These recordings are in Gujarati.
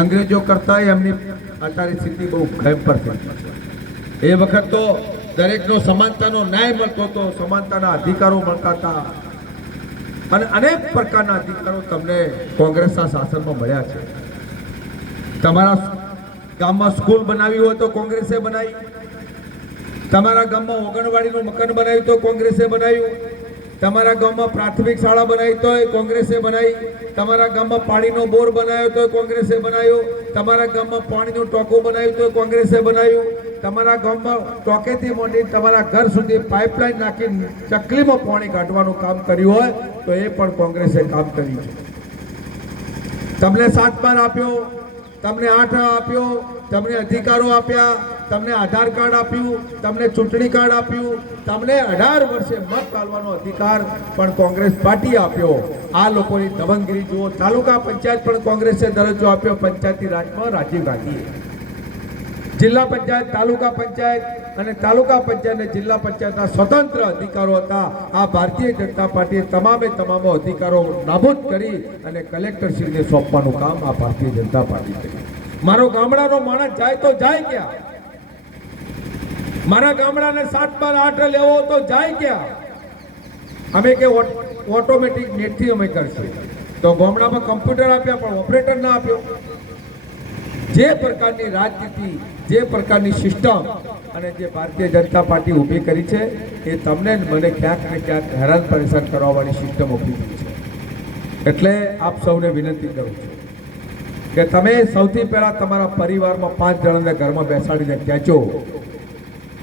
અંગ્રેજો કરતા એમની અત્યારે સ્થિતિ બહુ ભયંકર છે એ વખત તો દરેકનો સમાનતાનો ન્યાય મળતો હતો, સમાનતાના અધિકારો મળતા હતા. અને અનેક પ્રકારના અધિકારો તમને કોંગ્રેસના શાસનમાં મળ્યા છે. તમારા ગામમાં સ્કૂલ બનાવી હોય તો કોંગ્રેસે બનાવી. તમારા ગામમાં ઓગણવાડીનું મકાન બનાવ્યું તો કોંગ્રેસે બનાવ્યું. તમારા ગામમાં પ્રાથમિક શાળા બનાવી તો કોંગ્રેસે બનાવી તમારા ગામમાં પાણીનો બોર બનાવ્યો તો કોંગ્રેસે બનાવ્યો તમારા ગામમાં પાણીનું ટોકો બનાવ્યું તો કોંગ્રેસે બનાવ્યું તમારા ગામમાં ટોકેથી મોટી તમારા ઘર સુધી પાઇપલાઇન નાખી ચકલીમાં પાણી કાઢવાનું કામ કર્યું હોય તો એ પણ કોંગ્રેસે કામ કર્યું છે. તમને સાત બાર આપ્યો, તમને આઠ આપ્યો, તમને અધિકારો આપ્યા તમને આધાર કાર્ડ આપ્યું, તમને ચૂંટણી કાર્ડ આપ્યું, તમને અઢાર વર્ષે મત ચાલવાનો અધિકાર પણ કોંગ્રેસ પાર્ટી આપ્યો. આ લોકોની દબંગગીરી જુઓ. તાલુકા પંચાયત પણ કોંગ્રેસે દરજ્જો આપ્યો, પંચાયતી રાજમાં રાજીવ ગાંધીએ. જિલ્લા પંચાયત, તાલુકા પંચાયત અને તાલુકા પંચાયત અને જિલ્લા પંચાયતના સ્વતંત્ર અધિકારો હતા. આ ભારતીય જનતા પાર્ટીએ તમામે તમામ અધિકારો નાબૂદ કરી અને કલેક્ટરશ્રીને સોંપવાનું કામ આ ભારતીય જનતા પાર્ટી કર્યું મારો ગામડાનો માણસ જાય તો જાય ક્યાં? મારા ગામડાને સાત બાર આઠ લેવો તો જાય ક્યાં? અમે કે ઓટોમેટિક નેટથી અમે કરશું. તો ગામડામાં કમ્પ્યુટર આપ્યા, પણ ઓપરેટર ના આપ્યો. જે પ્રકારની રાજનીતિ, જે પ્રકારની સિસ્ટમ અને જે ભારતીય જનતા પાર્ટી ઊભી કરી છે, એ તમને મને ક્યાંક ને ક્યાંક હેરાન પરેશાન કરવાવાળી સિસ્ટમ ઊભી કરી છે. એટલે આપ સૌને વિનંતી કરું છું કે તમે સૌથી પહેલાં તમારા પરિવારમાં પાંચ જણાને ઘરમાં બેસાડીને કહેજો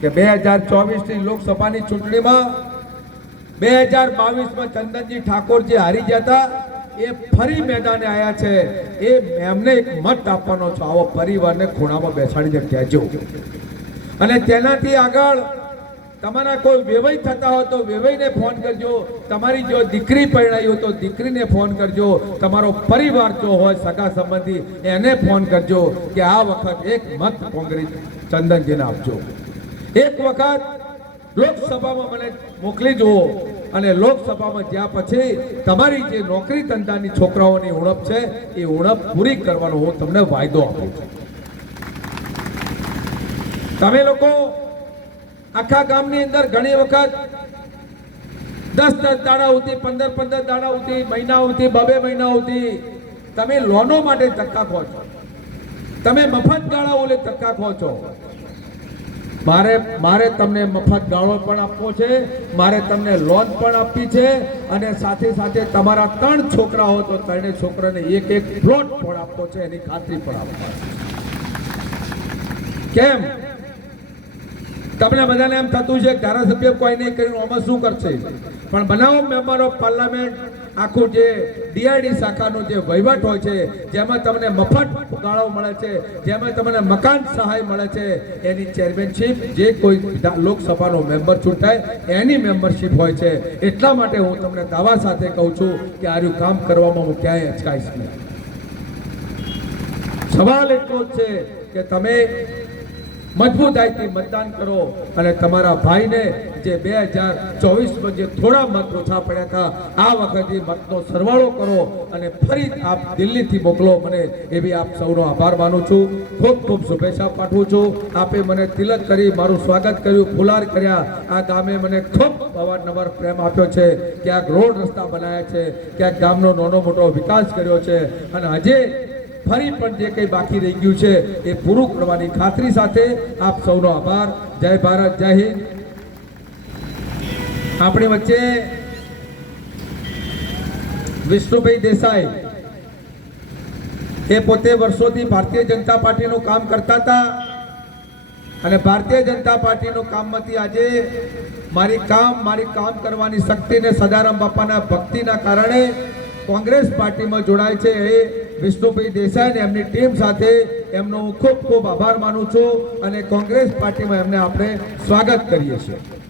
કે બે હજાર ચોવીસની લોકસભાની ચૂંટણીમાં બે હજાર બાવીસમાં ચંદનજી ઠાકોર જે હારી ગયા હતા, એ ફરી મેદાને આવ્યા છે. એ એમને એક મત આપવાનો છો. આવો પરિવારને ખૂણામાં બેસાડીને કહેજો. અને તેનાથી આગળ તમારા કોઈ વેવઈ થતા હોય તો વેવઈને ફોન કરજો. તમારી જો દીકરી પરણાઈ હોય તો દીકરીને ફોન કરજો. તમારો પરિવાર જો હોય, સગા સંબંધી, એને ફોન કરજો કે આ વખત એક મત કોંગ્રેસ ચંદનજીને આપજો. એક વખત લોકસભામાં મને મોકલી જુઓ. અને લોકસભામાં જ્યાં પછી તમારી જે નોકરી ધંધાની છોકરાઓની ઉણપ છે, એ ઉણપ પૂરી કરવાનો હું તમને વાયદો આપું છું. તમે લોકો આખા ગામની અંદર ઘણી વખત દસ દસ દાડા સુધી, પંદર પંદર દાડા સુધી, મહિના સુધી બબે મહિના સુધી તમે લોનો માટે ધક્કા ખો છો. તમે મફત ગાળાઓ ધક્કા ખો છો. મારે મારે તમને મફત ગાળો પણ આપવો છે, મારે તમને લોન પણ આપવી છે, અને સાથે સાથે તમારા ત્રણ છોકરા હો તો ત્રણેય છોકરાને એક એક પ્લોટ પણ આપવો છે, એની ખાતરી પણ આપવા કેમ? તમને બધાને એમ થતું છે ધારાસભ્ય કોઈ નહીં કરીને આમાં શું કરશે? પણ બનાવો મેમ્બર ઓફ પાર્લામેન્ટ આખું જે ડીઆઈડી શાખાનો જે વહીવટ હોય છે, જેમાં તમને મફત ગાળો મળે છે, જેમાં તમને મકાન સહાય મળે છે, એની ચેરમેનશીપ જે કોઈ લોકસભાનો મેમ્બર ચૂંટાય એની મેમ્બરશીપ હોય છે. એટલા માટે હું તમને દાવા સાથે કહું છું કે આર્યું કામ કરવામાં હું ક્યાંય અચકાઈશ નહીં. સવાલ એટલો જ છે કે તમે મજબૂતાઈથી મતદાન કરો અને તમારા ભાઈને જે બે હજાર ચોવીસમાં જે થોડા મત ઓછા પડ્યા હતા, આ વખતે મતનો સરવાળો કરો અને ફરી આપ દિલ્હીથી મોકલો મને, એવી આપ સૌનો આભાર માનું છું. ખૂબ ખૂબ શુભેચ્છા પાઠવું છું. આપે મને તિલક કરી, મારું સ્વાગત કર્યું, ફુલાર કર્યા. આ ગામે મને ખૂબ અવારનવાર પ્રેમ આપ્યો છે. ક્યાંક રોડ રસ્તા બનાવ્યા છે, ક્યાંક ગામનો નાનો મોટો વિકાસ કર્યો છે. અને હજે ફરી પણ જે કંઈ બાકી રહી ગયું છે, એ પૂરું કરવાની ખાતરી સાથે આપ સૌનો આભાર. જય ભારત, જય હિન્દ. આપણી વચ્ચે વિષ્ણુભાઈ દેસાઈ એ પોતે વર્ષોથી ભારતીય જનતા પાર્ટીનું કામ કરતા હતા અને ભારતીય જનતા પાર્ટીનું કામમાંથી આજે મારી કામ મારી કામ કરવાની શક્તિને સદારામ બાપાના ભક્તિના કારણે કોંગ્રેસ પાર્ટીમાં જોડાય છે એ વિષ્ણુભાઈ દેસાઈ અને એમની ટીમ સાથે એમનો હું ખૂબ ખૂબ આભાર માનું છું અને કોંગ્રેસ પાર્ટીમાં એમને આપણે સ્વાગત કરીએ છીએ.